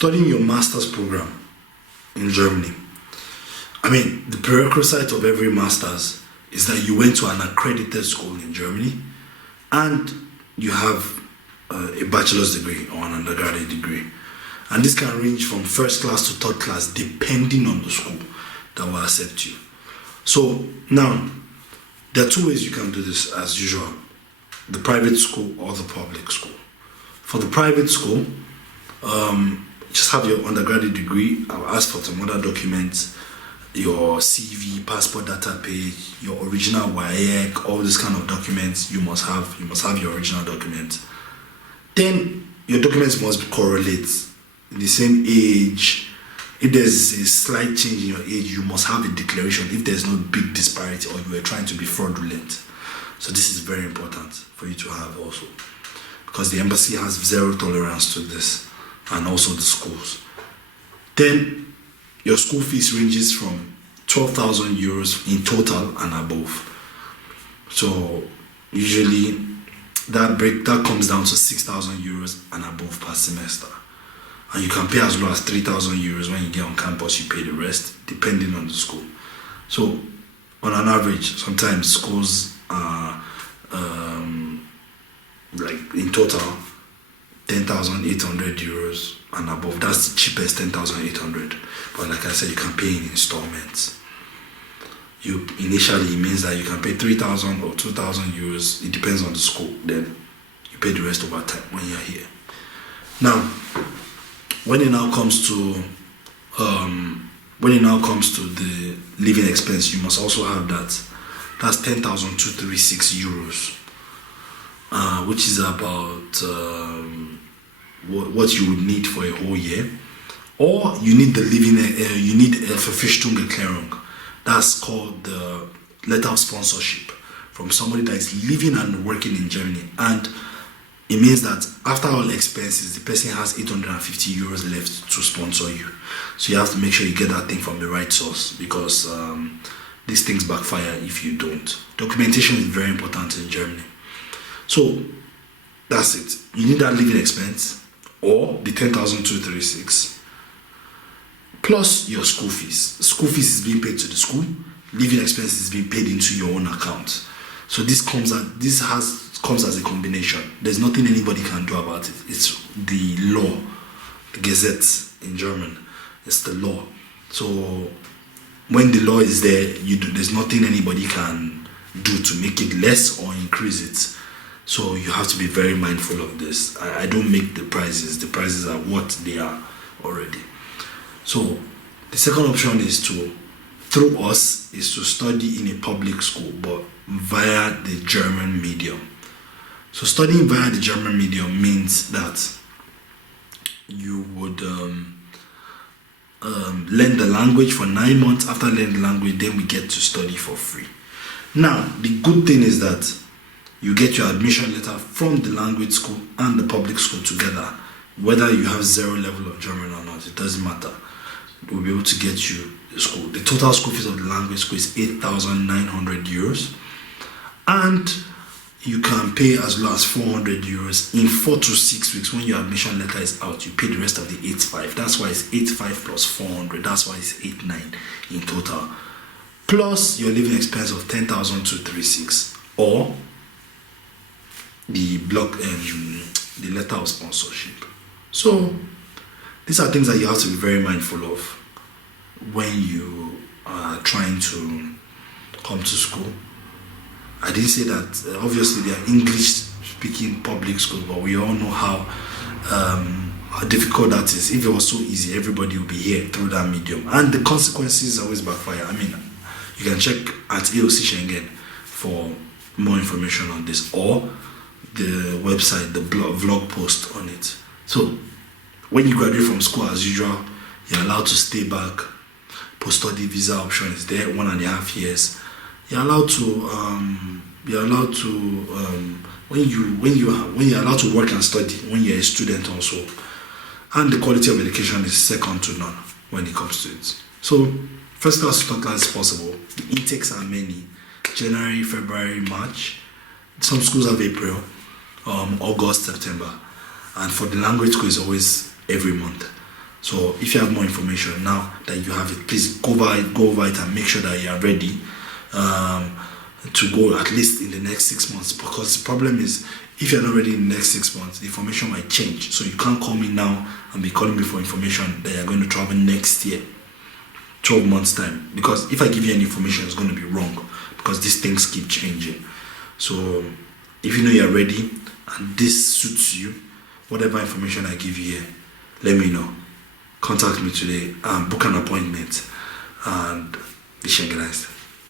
studying your master's program in Germany. I mean, the prerequisite of every master's is that you went to an accredited school in Germany and you have a bachelor's degree or an undergraduate degree. And this can range from first class to third class depending on the school that will accept you. So now, there are two ways you can do this as usual: the private school or the public school. For the private school, just have your undergraduate degree. I'll ask for some other documents, your CV, passport data page, your original WAEC, all these kind of documents you must have. You must have your original documents. Then your documents must correlate in the same age. If there's a slight change in your age, you must have a declaration if there's no big disparity or you are trying to be fraudulent. So this is very important for you to have also, because the embassy has zero tolerance to this, and also the schools. Then your school fees ranges from 12,000 euros in total and above. So usually that comes down to 6,000 euros and above per semester. And you can pay as low as 3,000 euros when you get on campus. You pay the rest depending on the school. So on an average, sometimes schools are like in total 10,800 euros and above. That's the cheapest, 10,800. But like I said, you can pay in installments. Initially, it means that you can pay 3,000 or 2,000 euros. It depends on the school. Then you pay the rest over time when you're here. Now, when it now comes to the living expense, you must also have that. That's 10,236 euros, which is about what you would need for a whole year. Or you need you need a Verpflichtungserklärung. That's called the letter of sponsorship from somebody that is living and working in Germany. And it means that after all expenses, the person has 850 euros left to sponsor you. So you have to make sure you get that thing from the right source, because these things backfire if you don't. Documentation is very important in Germany. So that's it. You need that living expense or the 10,236 plus your school fees. School fees is being paid to the school. Living expenses is being paid into your own account. So this comes as a combination. There's nothing anybody can do about it. It's the law, the Gazette in German. It's the law. So when the law is there, there's nothing anybody can do to make it less or increase it. So you have to be very mindful of this. I don't make the prices. The prices are what they are already. So the second option is to study in a public school, but via the German medium. So studying via the German medium means that you would learn the language for 9 months. After learning the language, then we get to study for free. Now, the good thing is that you get your admission letter from the language school and the public school together. Whether you have zero level of German or not, it doesn't matter. We'll be able to get you the school. The total school fees of the language school is 8,900 euros. And you can pay as low as 400 euros in 4 to 6 weeks. When your admission letter is out, you pay the rest of the 8,500. That's why it's 8,500 plus 400. That's why it's 8,900 in total. Plus your living expense of 10,236 or the the letter of sponsorship. So these are things that you have to be very mindful of when you are trying to come to school. I didn't say that obviously they are English-speaking public schools, but we all know how difficult that is. If it was so easy, everybody would be here through that medium, and the consequences always backfire. I mean, you can check at AOC Schengen for more information on this, or the website, the vlog post on it. So when you graduate from school, as usual, you're allowed to stay back. Post-study visa option is there, 1.5 years. You're allowed to when you're allowed to work and study when you're a student also, and the quality of education is second to none when it comes to it. So first class to third class is possible. The intakes are many: January, February, March. Some schools have April, August, September, and for the language school it's always every month. So if you have more information now that you have it, please go over it and make sure that you are ready to go at least in the next 6 months. Because the problem is, if you're not ready in the next 6 months, the information might change. So you can't call me now and be calling me for information that you're going to travel next year, 12 months time. Because if I give you any information, it's going to be wrong, because these things keep changing. So if you know you're ready and this suits you, whatever information I give you here, let me know. Contact me today, book an appointment, and be synchronized.